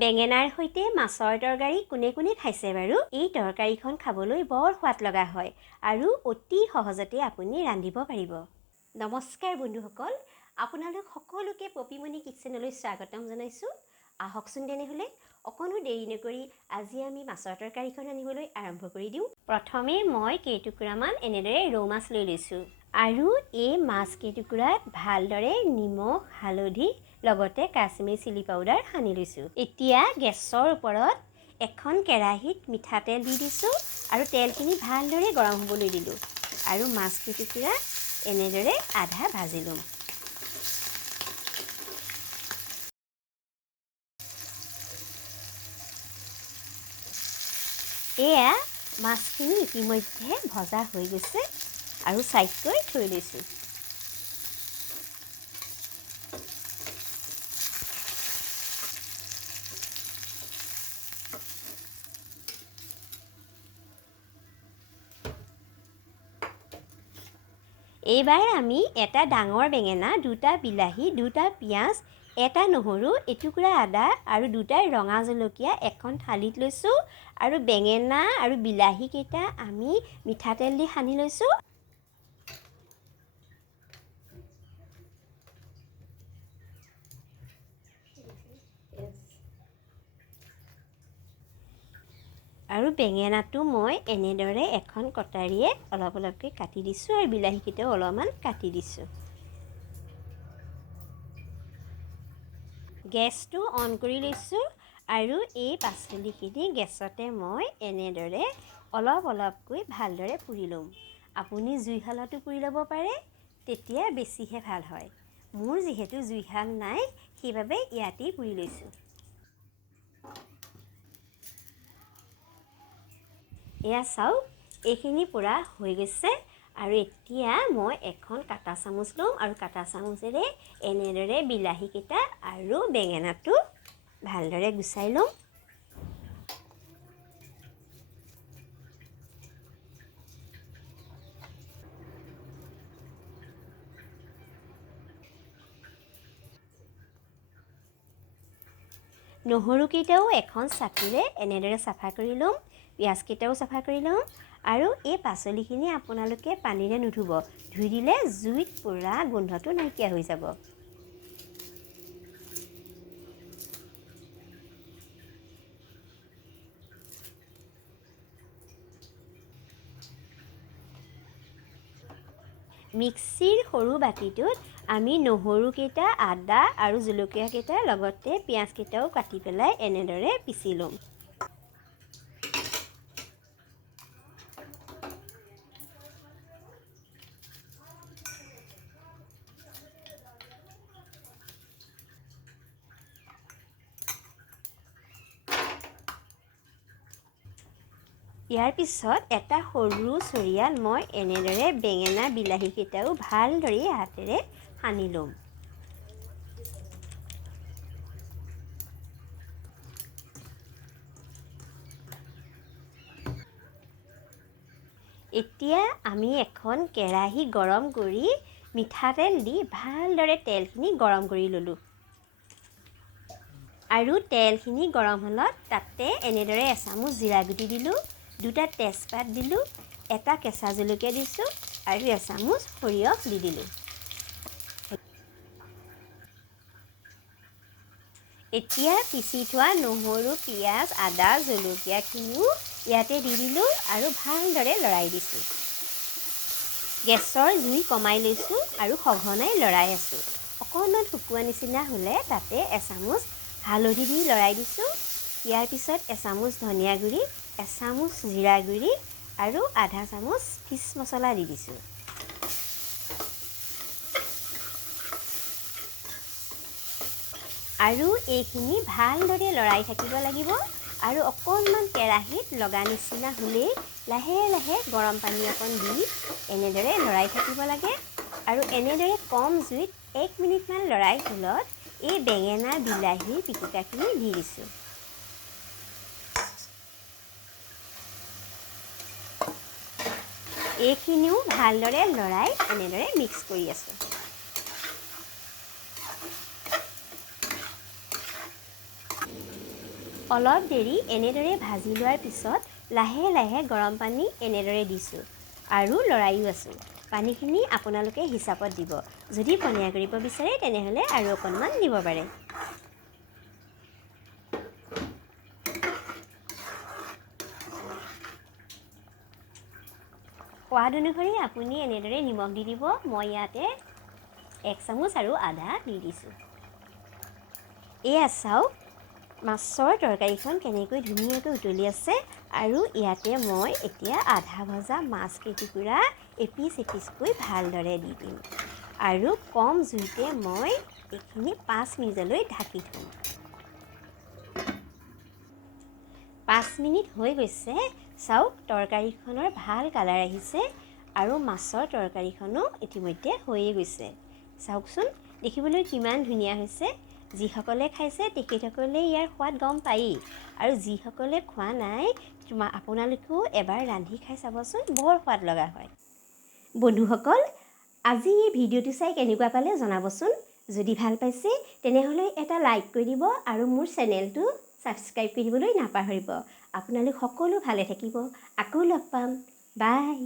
বেঙেনাৰ সৈতে মাছৰ তৰকাৰী কোনে কোনে খাইছে বাৰু? এই তৰকাৰীখন খাবলৈ বৰ সোৱাদ লগা হয় আৰু অতি সহজতে আপুনি ৰান্ধিব পাৰিব। নমস্কাৰ বন্ধুসকল, আপোনালোক সকলোকে পপিমণি কিটচেনলৈ স্বাগতম জনাইছোঁ। আহকচোন তেনেহ'লে অকণো দেৰি নকৰি আজি আমি মাছৰ তৰকাৰীখন ৰান্ধিবলৈ আৰম্ভ কৰি দিওঁ। প্ৰথমে মই কেইটুকুৰামান এনেদৰে ৰৌ মাছ লৈ লৈছোঁ আৰু এই মাছ কেইটুকুৰাত ভালদৰে নিমখ, হালধি লগতে কাশ্মীৰী চিলি পাউডাৰ সানি লৈছোঁ। এতিয়া গেছৰ ওপৰত এখন কেৰাহীত মিঠাতেল দি দিছোঁ আৰু তেলখিনি ভালদৰে গৰম হ'বলৈ দিলোঁ আৰু মাছ কেইটুকুৰা এনেদৰে আধা ভাজি ল'ম। এয়া মাছখিনি ইতিমধ্যে ভজা হৈ গৈছে আৰু ছাইডকৈ থৈ লৈছোঁ। এইবাৰ আমি এটা ডাঙৰ বেঙেনা, দুটা বিলাহী, দুটা পিঁয়াজ, এটা নহৰু, এটুকুৰা আদা আৰু দুটা ৰঙা জলকীয়া এখন থালিত লৈছোঁ আৰু বেঙেনা আৰু বিলাহীকেইটা আমি মিঠাতেল দি সানি লৈছোঁ। আৰু বেঙেনাটো মই এনেদৰে এখন কটাৰীয়ে অলপ অলপকৈ কাটি দিছোঁ আৰু বিলাহীকেইটাও অলপমান কাটি দিছোঁ। গেছটো অন কৰি লৈছোঁ আৰু এই পাচলিখিনি গেছতে মই এনেদৰে অলপ অলপকৈ ভালদৰে পুৰি ল'ম। আপুনি জুইশালতো পুৰি ল'ব পাৰে, তেতিয়া বেছিহে ভাল হয়। মোৰ যিহেতু জুইশাল নাই সেইবাবে ইয়াতেই পুৰি লৈছোঁ। এয়া চাওক, এইখিনি পূৰা হৈ গৈছে আৰু এতিয়া মই এখন কাটা চামুচ ল'ম আৰু কাটা চামুচেৰে এনেদৰে বিলাহীকেইটা আৰু বেঙেনাটো ভালদৰে গুচাই ল'ম। নহৰুকেইটাও এখন চাকুৰে এনেদৰে চাফা কৰি ল'ম, পিঁয়াজকেইটাও চাফা কৰি ল'ম আৰু এই পাচলিখিনি আপোনালোকে পানীৰে নুধুব, ধুই দিলে জুইত পূৰা গোন্ধটো নাইকিয়া হৈ যাব। মিক্সিৰ সৰু বাতিটোত আমি নহৰুকেইটা, আদা আৰু জলকীয়াকেইটা লগতে পিঁয়াজকেইটাও কাটি পেলাই এনেদৰে পিচি ল'ম। ইয়াৰ পিছত এটা সৰু চৰিয়াত মই এনেদৰে বেঙেনা বিলাহীকেইটাও ভালদৰে হাতেৰে সানি ল'ম। এতিয়া আমি এখন কেৰাহী গৰম কৰি মিঠাতেল দি ভালদৰে তেলখিনি গৰম কৰি ল'লোঁ আৰু তেলখিনি গৰম হ'লত তাতে এনেদৰে এচামুচ জিৰা গুটি দিলোঁ, দুটা তেজপাত দিলোঁ, এটা কেঁচা জলকীয়া দিছোঁ আৰু এচামুচ সৰিয়হ দি দিলোঁ। এতিয়া পিচি থোৱা নহৰু, পিঁয়াজ, আদা, জলকীয়াখিনিও ইয়াতে দি দিলোঁ আৰু ভালদৰে লৰাই দিছোঁ। গেছৰ জুই কমাই লৈছোঁ আৰু সঘনাই লৰাই আছোঁ। অকণমান শুকোৱা নিচিনা হ'লে তাতে এচামুচ হালধি দি লৰাই দিছোঁ। ইয়াৰ পিছত এচামুচ ধনিয়া গুড়ি, এচামুচ জিৰা গুড়ি আৰু আধা চামুচ ফিছ মছলা দি দিছোঁ। আৰু এইখিনি ভালদৰে লৰাই থাকিব লাগিব আৰু অকণমান কেৰাহীত লগা নিচিনা হ'লেই লাহে লাহে গৰম পানী অকণ দি এনেদৰে লৰাই থাকিব লাগে আৰু এনেদৰে কম জুইত 1 মিনিটমান লৰাই হ'লত এই বেঙেনা বিলাহীৰ পিটিকাখিনি দি দিছোঁ। এইখিনিও ভালদৰে লৰাই এনেদৰে মিক্স কৰি আছোঁ। অলপ দেৰি এনেদৰে ভাজি লোৱাৰ পিছত লাহে লাহে গৰম পানী এনেদৰে দিছোঁ আৰু লৰাইও আছোঁ। পানীখিনি আপোনালোকে হিচাপত দিব। যদি পনীয়া কৰিব বিচাৰে তেনেহ'লে আৰু অকণমান দিব পাৰে। সোৱাদ অনুসৰি আপুনি এনেদৰে নিমখ দি দিব। মই ইয়াতে 1 চামুচ আৰু আধা দি দিছোঁ। এয়া চাওক মাছৰ তৰকাৰীখন কেনেকৈ ধুনীয়াকৈ উতলি আছে আৰু ইয়াতে মই এতিয়া আধা ভজা মাছ কেইটুকুৰা এপিচ এপিচকৈ ভালদৰে দি দিম আৰু কম জুইতে মই এইখিনি 5 মিনিটলৈ ঢাকি থ'ম। 5 মিনিট হৈ গৈছে। চাওক তৰকাৰীখনৰ ভাল কালাৰ আহিছে আৰু মাছৰ তৰকাৰীখনো ইতিমধ্যে হৈয়ে গৈছে। চাওকচোন দেখিবলৈ কিমান ধুনীয়া হৈছে। যিসকলে খাইছে তেখেতসকলে ইয়াৰ সোৱাদ গম পায়েই আৰু যিসকলে খোৱা নাই আপোনালোকেও এবাৰ ৰান্ধি খাই চাবচোন, বৰ সোৱাদ লগা হয়। বন্ধুসকল, আজি এই ভিডিঅ'টো চাই কেনেকুৱা পালে জনাবচোন। যদি ভাল পাইছে তেনেহ'লে এটা লাইক কৰি দিব আৰু মোৰ চেনেলটো ছাবস্ক্ৰাইব কৰিবলৈ নাপাহৰিব। আপোনালোক সকলো ভালে থাকিব। আকৌ লগ পাম। বাই।